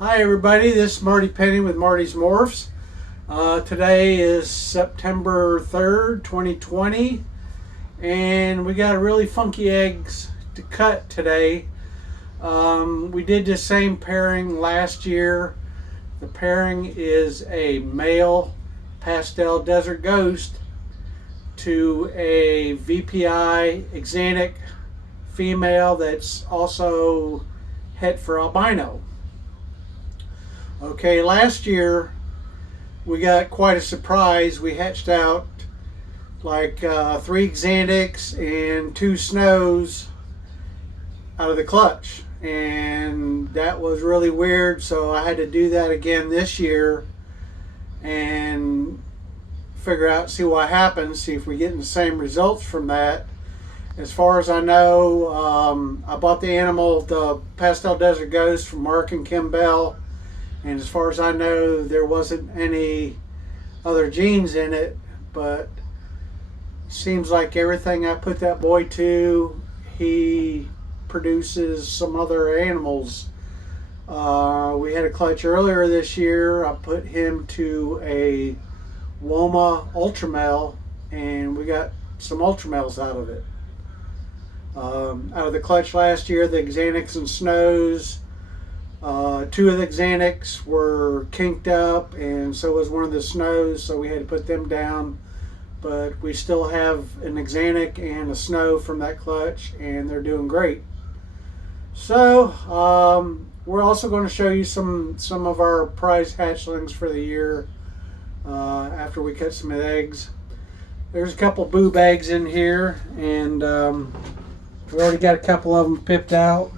Hi everybody, this is Marty Penny with Martys Morphs. Today is September 3rd, 2020, and we got really funky eggs to cut today. We did the same pairing last year. The pairing is a male pastel desert ghost to a VPI exanic female that's also het for albino. Okay, last year we got quite a surprise. We hatched out like 3 Xantics and 2 Snows out of the clutch, and that was really weird, so I had to do that again this year and figure out, see what happens, see if we're getting the same results from that. As far as I know, I bought the animal, the Pastel Desert Ghost, from Mark and Kim Bell. And as far as I know, there wasn't any other genes in it, but it seems like everything I put that boy to, he produces some other animals. We had a clutch earlier this year. I put him to a Woma Ultramale, and we got some Ultramales out of it. Out of the clutch last year, the Xantics and Snows, 2 of the Xantics were kinked up, and so was one of the Snows, so we had to put them down. But we still have an Xantic and a Snow from that clutch, and they're doing great. So we're also going to show you some of our prize hatchlings for the year after we cut some eggs. There's a couple boob eggs in here, and we already got a couple of them pipped out.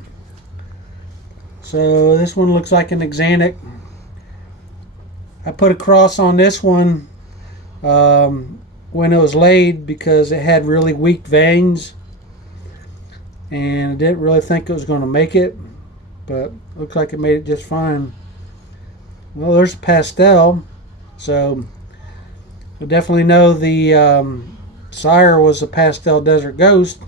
So this one looks like an Xantic. I put a cross on this one when it was laid because it had really weak veins, and I didn't really think it was going to make it, but looks like it made it just fine. Well, there's a pastel, so I definitely know the sire was a Pastel Desert Ghost.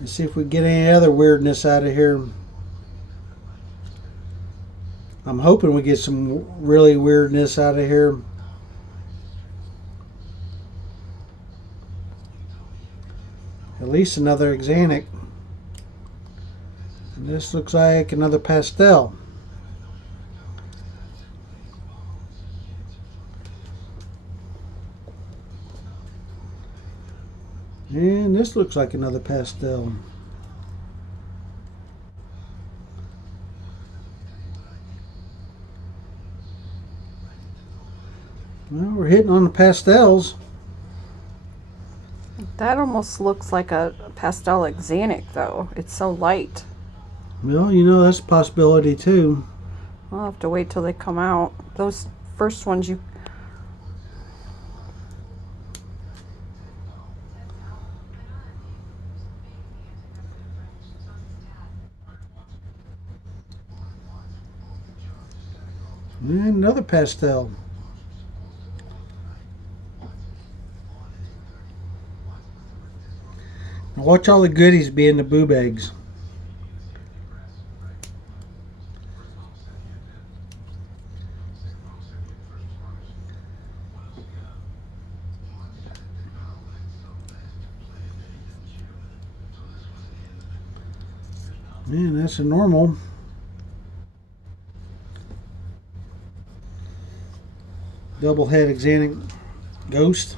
Let's see if we get any other weirdness out of here. I'm hoping we get some really weirdness out of here. At least another Xantic. And this looks like another pastel. And this looks like another pastel. Well, we're hitting on the pastels. That almost looks like a pastel Xantic, though. It's so light. Well, you know, that's a possibility too. I'll have to wait till they come out. Those first ones you... And another pastel. Now watch all the goodies be in the boob eggs. Man, that's a normal. Double head Xantic ghost.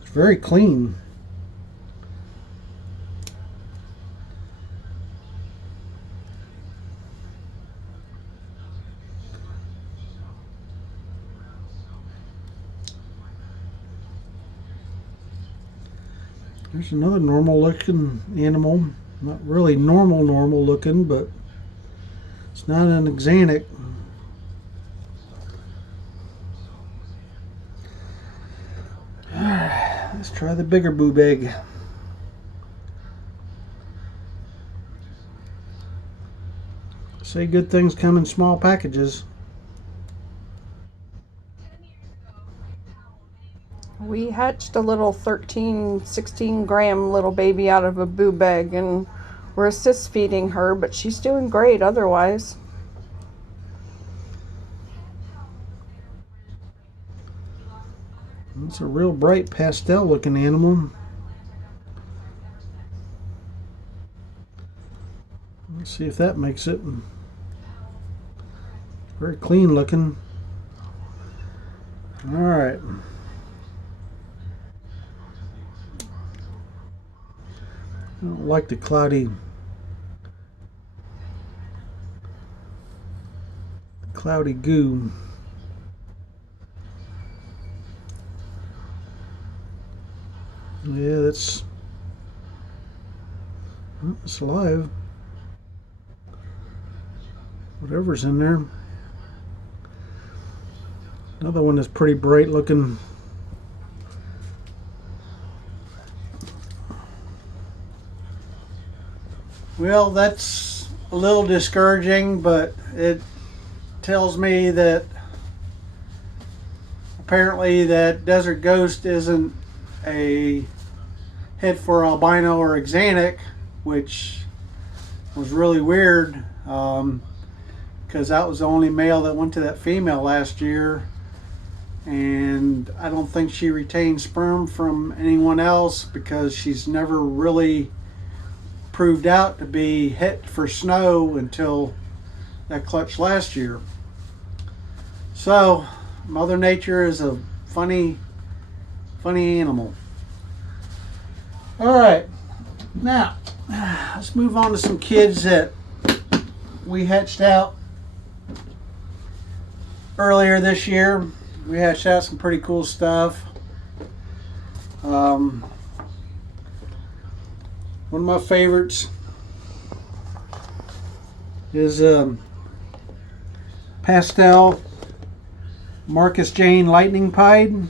It's very clean. There's another normal looking animal. Not really normal looking, but it's not an Xantic. Let's try the bigger boob egg. Say good things come in small packages. We hatched a little 13, 16 gram little baby out of a boo bag, and we're assist feeding her, but she's doing great otherwise. It's a real bright pastel looking animal. Let's see if that makes it. Very clean looking. All right. I don't like the cloudy goo. Yeah, it's alive. Whatever's in there. Another one that's pretty bright looking. Well, that's a little discouraging, but it tells me that apparently that Desert Ghost isn't a hit for albino or axanthic, which was really weird, because that was the only male that went to that female last year, and I don't think she retained sperm from anyone else because she's never really proved out to be hit for snow until that clutch last year. So Mother Nature is a funny animal. All right, now let's move on to some kids that we hatched out earlier this year. We hatched out some pretty cool stuff. One of my favorites is pastel Marcus Jane lightning pied.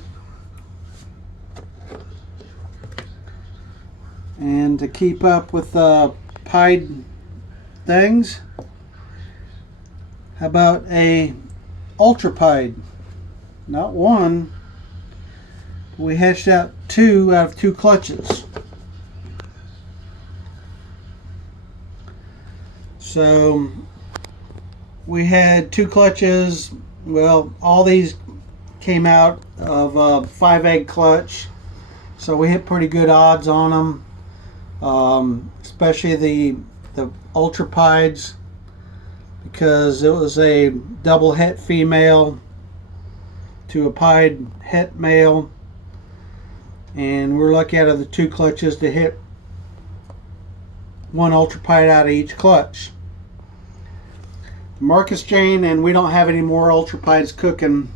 And to keep up with pied things, how about a ultra pied? Not one. We hatched out 2 out of 2 clutches. So we had 2 clutches. Well, all these came out of a 5-egg clutch, so we hit pretty good odds on them. Especially the ultra pieds, because it was a double het female to a pied het male, and we're lucky out of the 2 clutches to hit 1 ultra pied out of each clutch. The Marcus Jane, and we don't have any more ultra pieds cooking,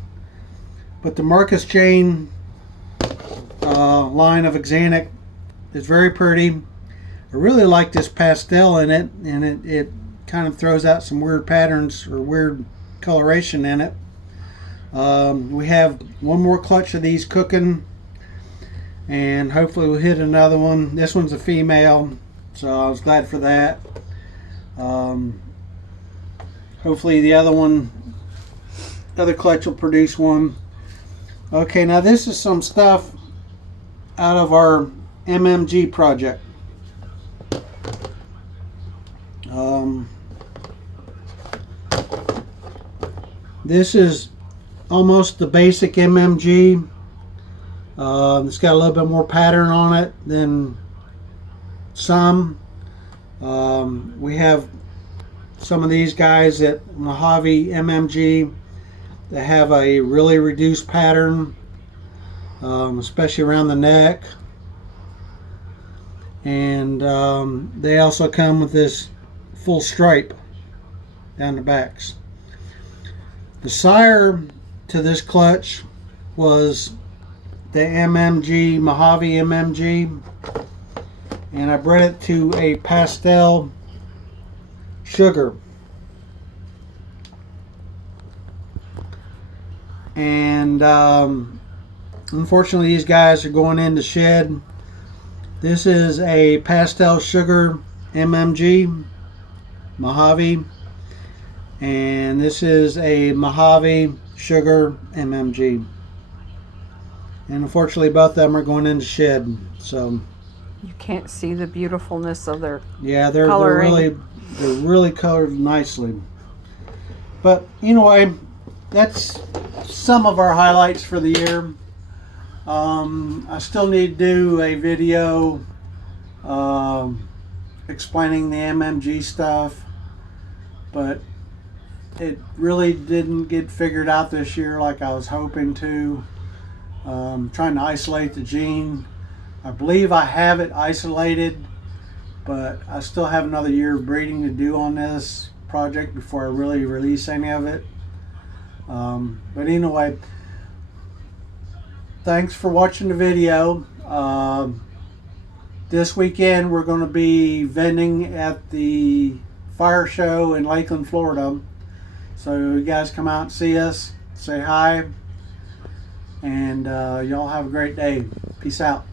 but the Marcus Jane line of axanthic is very pretty. I really like this pastel in it, and it kind of throws out some weird patterns or weird coloration in it. We have 1 more clutch of these cooking, and hopefully we'll hit another one. This one's a female, so I was glad for that. Hopefully the other clutch will produce one. Okay, now this is some stuff out of our MMG project. This is almost the basic MMG. It's got a little bit more pattern on it than some. We have some of these guys at Mojave MMG that have a really reduced pattern, especially around the neck. And they also come with this full stripe down the backs. The sire to this clutch was the MMG, Mojave MMG, and I bred it to a pastel sugar. And unfortunately these guys are going into shed. This is a pastel sugar MMG, Mojave, and this is a Mojave sugar MMG. And unfortunately, both of them are going into shed. So You can't see the beautifulness of their yeah, they're coloring. really colored nicely. But anyway, that's some of our highlights for the year. I still need to do a video explaining the MMG stuff, but it really didn't get figured out this year like I was hoping to. Trying to isolate the gene. I believe I have it isolated, but I still have another year of breeding to do on this project before I really release any of it. But anyway, thanks for watching the video. This weekend we're going to be vending at the fire show in Lakeland, Florida. So you guys come out and see us, say hi, and y'all have a great day. Peace out.